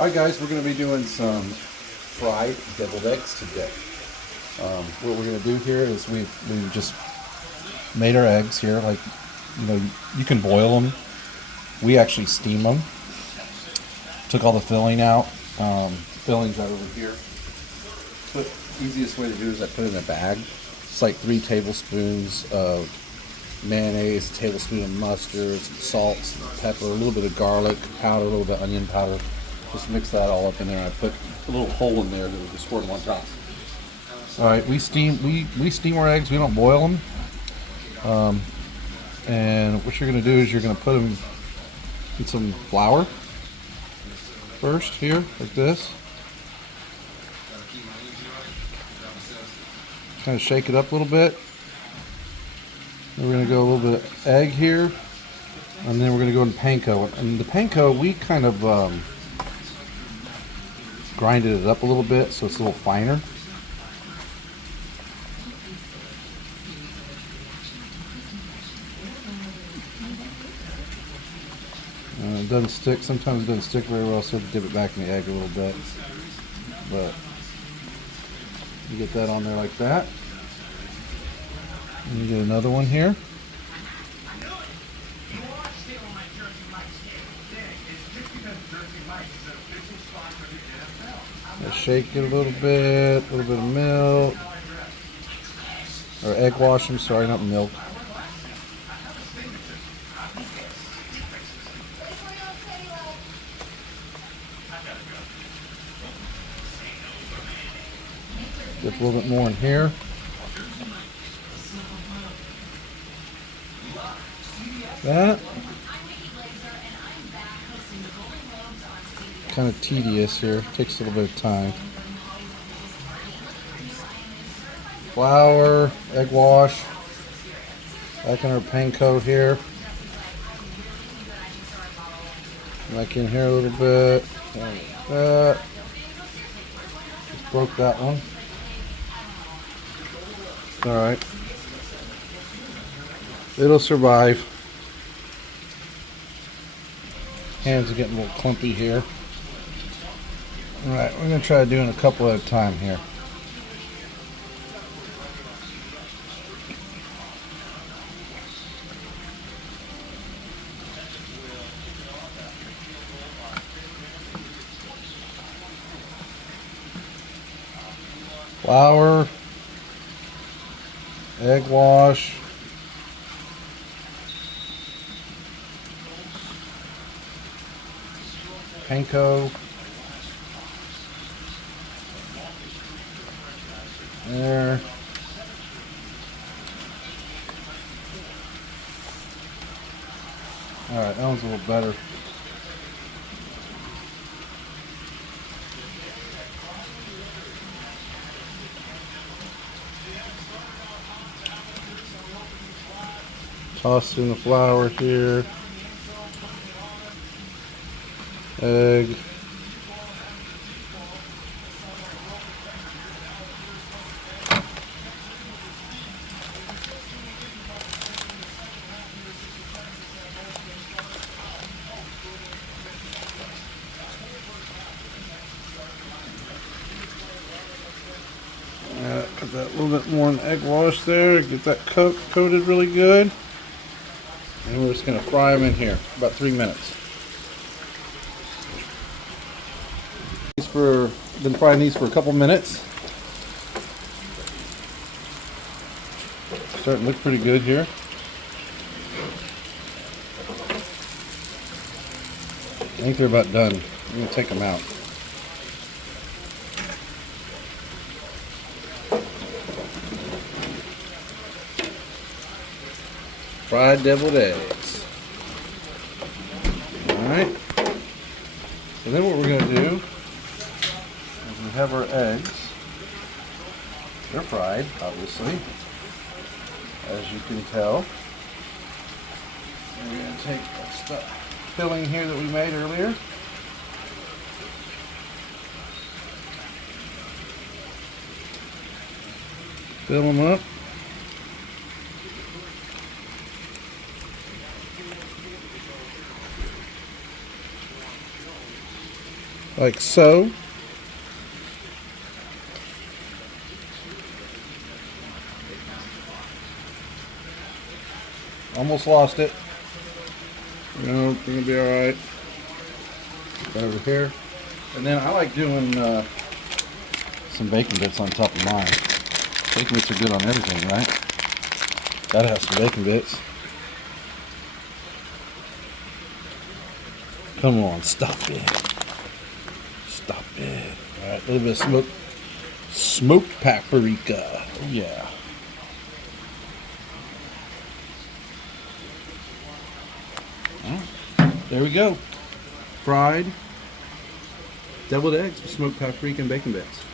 Alright guys, we're going to be doing some fried deviled eggs today. What we're going to do here is we've just made our eggs here. Like, you can boil them. We actually steam them. Took all the filling out. Filling's right over here. Easiest way to do is I put it in a bag. It's like 3 tablespoons of mayonnaise, a tablespoon of mustard, some salt, some pepper, a little bit of garlic powder, a little bit of onion powder. Just mix that all up in there. I put a little hole in there that we can squirt them on top. All right, we steam our eggs. We don't boil them. And what you're going to do is you're going to put them in some flour first here, like this. Kind of shake it up a little bit. Then we're going to go a little bit of egg here, and then we're going to go in panko. And the panko, we kind of grinded it up a little bit so it's a little finer. It doesn't stick. Sometimes it doesn't stick very well, so you have to dip it back in the egg a little bit. But you get that on there like that. And you get another one here. Shake it a little bit of milk, or egg wash, I'm sorry, not milk. Dip a little bit more in here. That. Kind of tedious here, takes a little bit of time. Flour, egg wash, back in our panko here. Back in here a little bit, like that. Just broke that one. Alright. It'll survive. Hands are getting a little clumpy here. Alright, we're going to try doing a couple at a time here. Flour, egg wash, panko, there. Alright, that one's a little better. Toss in the flour here. Egg. Put that a little bit more in egg wash there. Get that coated really good. And we're just going to fry them in here about 3 minutes. Been frying these for a couple minutes. Starting to look pretty good here. I think they're about done. I'm going to take them out. Fried deviled eggs. Alright. So then what we're going to do is we have our eggs. They're fried, obviously, as you can tell. And we're going to take that filling here that we made earlier. Fill them up. like so. Almost lost it. No, it's gonna be all right. Got over here, and then I like doing some bacon bits on top of mine. Bacon bits are good on everything, right? Gotta have some bacon bits. Come on, stop it. Stop it. All right, a little bit of smoked paprika. Oh yeah. There we go. Fried deviled eggs with smoked paprika and bacon bits.